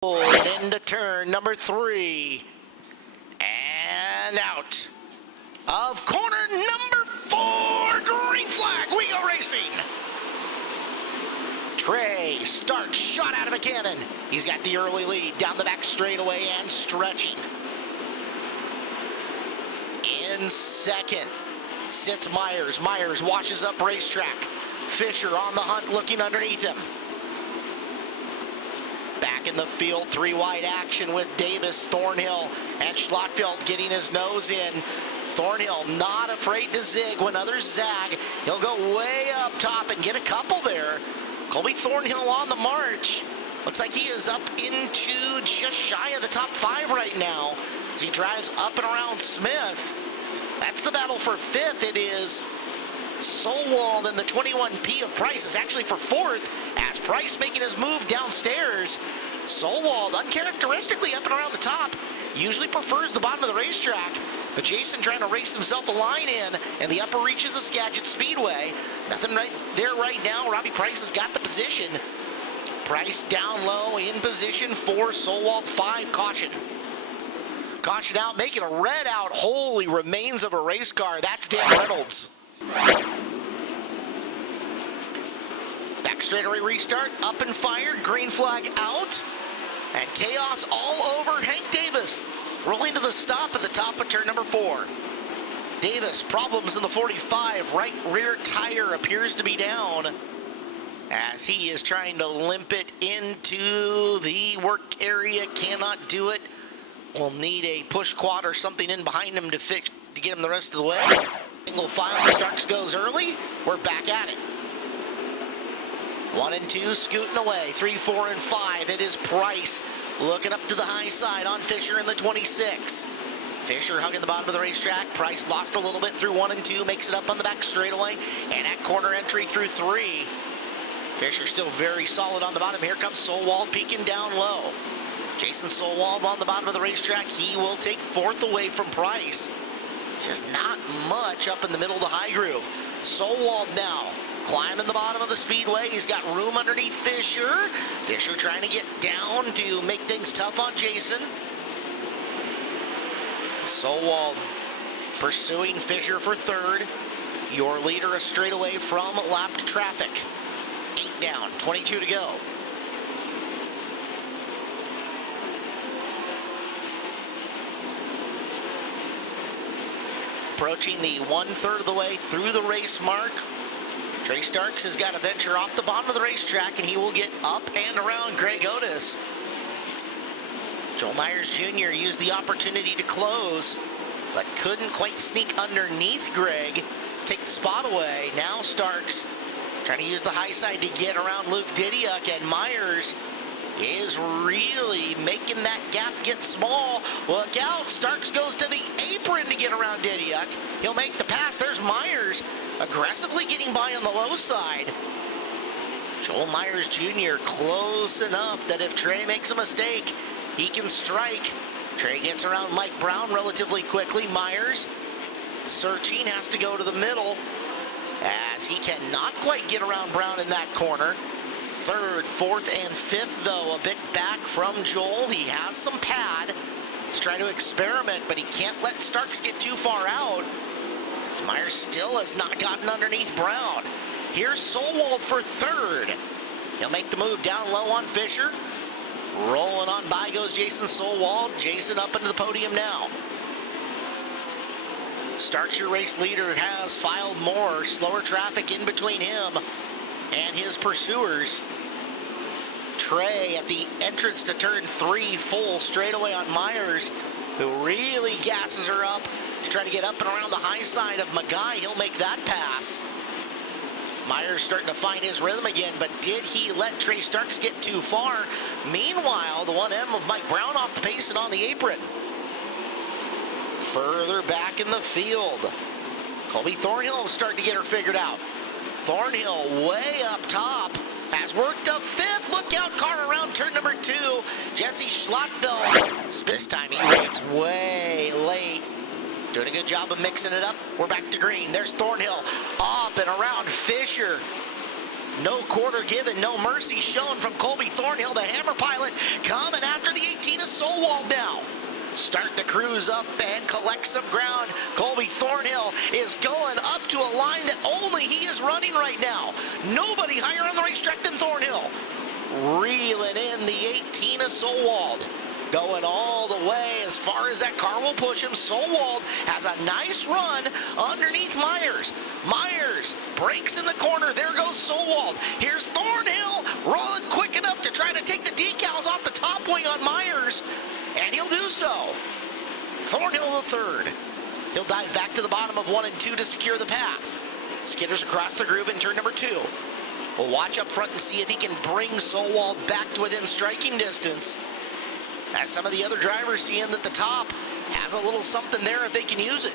And into turn number 3. And out of corner number 4. Green flag. We go racing. Trey Stark shot out of a cannon. He's got the early lead down the back straightaway and stretching. In second sits Myers. Myers washes up racetrack. Fisher on the hunt looking underneath him. Back in the field, 3 wide action with Davis, Thornhill, and Schlotfeld getting his nose in. Thornhill not afraid to zig when others zag. He'll go way up top and get a couple there. Colby Thornhill on the march. Looks like he is up into just shy of the top 5 right now as he drives up and around Smith. That's the battle for 5th. It is Solwald and the 21P of Price is actually for 4th as Price making his move downstairs. Solwald uncharacteristically up and around the top. Usually prefers the bottom of the racetrack, but Jason trying to race himself a line in the upper reaches of Skagit Speedway. Nothing right there right now. Robbie Price has got the position. Price down low in position 4, Solwald 5, caution. Caution out, making a red out. Holy remains of a race car. That's Dan Reynolds. Back straightaway restart, up and fired, green flag out, and chaos all over Hank Davis, rolling to the stop at the top of turn number 4. Davis, problems in the 45, right rear tire appears to be down as he is trying to limp it into the work area, cannot do it. Will need a push quad or something in behind him to fix to get him the rest of the way. Single file, Starks goes early. We're back at it. 1 and 2 scooting away. 3, 4, and 5. It is Price looking up to the high side on Fisher in the 26. Fisher hugging the bottom of the racetrack. Price lost a little bit through 1 and 2. Makes it up on the back straightaway. And at corner entry through 3. Fisher still very solid on the bottom. Here comes Solwald peeking down low. Jason Solwald on the bottom of the racetrack. He will take 4th away from Price. Just not much up in the middle of the high groove. Solwald now climbing the bottom of the speedway. He's got room underneath Fisher. Fisher trying to get down to make things tough on Jason. Solwald pursuing Fisher for 3rd. Your leader a straightaway from lapped traffic. 8 down, 22 to go. Approaching the 1/3 of the way through the race mark. Trey Starks has got to venture off the bottom of the racetrack, and he will get up and around Greg Otis. Joel Myers Jr. used the opportunity to close, but couldn't quite sneak underneath Greg, take the spot away. Now Starks trying to use the high side to get around Luke Didiuk, and Myers is really making that gap get small. Look out, Starks goes to the apron to get around Didiuk. He'll make the pass. There's Myers aggressively getting by on the low side. Joel Myers Jr. close enough that if Trey makes a mistake, he can strike. Trey gets around Mike Brown relatively quickly. Myers searching, has to go to the middle as he cannot quite get around Brown in that corner. 3rd, 4th, and 5th, though, a bit back from Joel. He has some pad to try to experiment, but he can't let Starks get too far out. Myers still has not gotten underneath Brown. Here's Solwald for 3rd. He'll make the move down low on Fisher. Rolling on by goes Jason Solwald. Jason up into the podium now. Starks, your race leader, has filed more. Slower traffic in between him and his pursuers. Trey at the entrance to turn 3, full straightaway on Myers, who really gasses her up to try to get up and around the high side of Magai. He'll make that pass. Myers starting to find his rhythm again, but did he let Trey Starks get too far? Meanwhile, the 1M of Mike Brown off the pace and on the apron. Further back in the field, Colby Thornhill is starting to get her figured out. Thornhill way up top, has worked up 5th. Look out, car around turn number 2. Jesse Schlotfeld. This time he waits way late. Doing a good job of mixing it up. We're back to green. There's Thornhill up and around Fisher. No quarter given, no mercy shown from Colby Thornhill, the Hammer pilot, coming after the 18 of Solwald now. Starting to cruise up and collect some ground. Colby Thornhill is going up to a line that only he is running right now. Nobody higher on the racetrack than Thornhill. Reeling in the 18 of Solwald. Going all the way as far as that car will push him. Solwald has a nice run underneath Myers. Myers breaks in the corner. There goes Solwald. Here's Thornhill rolling quick enough to try to take the decals off the top wing on Myers, and he'll do so. Thornhill the third. He'll dive back to the bottom of 1 and 2 to secure the pass. Skitters across the groove in turn number 2. We'll watch up front and see if he can bring Solwald back to within striking distance. As some of the other drivers see him at the top, has a little something there if they can use it.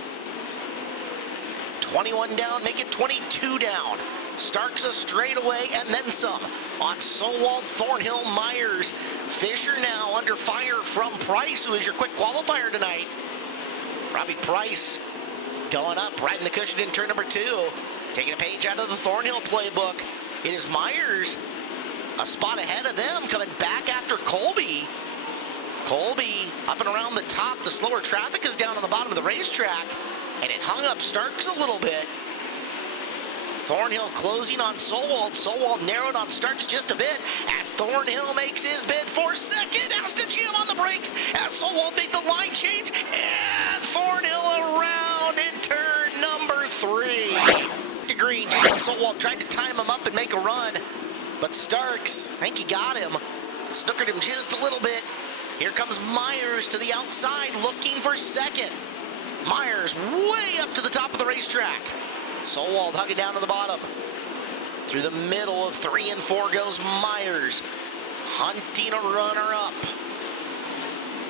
21 down, make it 22 down. Starks a straightaway and then some on Solwald, Thornhill, Myers. Fisher now under fire from Price, who is your quick qualifier tonight. Robbie Price going up, right in the cushion in turn number 2. Taking a page out of the Thornhill playbook. It is Myers a spot ahead of them, coming back after Colby. Colby up and around the top. The slower traffic is down on the bottom of the racetrack, and it hung up Starks a little bit. Thornhill closing on Solwald. Solwald narrowed on Starks just a bit as Thornhill makes his bid for second. Has to jam on the brakes as Solwald made the line change, and Thornhill around in turn number 3. To green, Jason Solwald tried to time him up and make a run, but Starks, I think he got him, snookered him just a little bit. Here comes Myers to the outside looking for second. Myers way up to the top of the racetrack. Solwald hugging down to the bottom. Through the middle of 3 and 4 goes Myers, hunting a runner-up.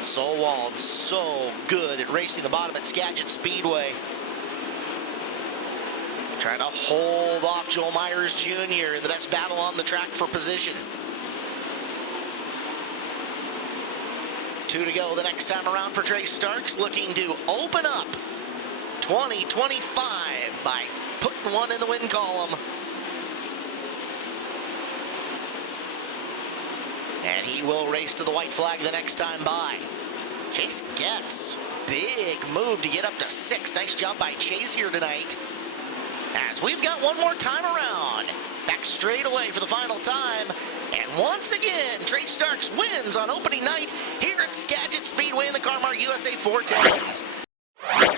Solwald so good at racing the bottom at Skagit Speedway. Trying to hold off Joel Myers Jr. in the best battle on the track for position. 2 to go the next time around for Trey Starks, looking to open up 2025 by putting one in the win column. And he will race to the white flag the next time by. Chase Getz, big move to get up to 6. Nice job by Chase here tonight. As we've got one more time around. Back straight away for the final time. And once again, Trey Starks wins on opening night here at Skagit Speedway in the Car Mart USA 410s.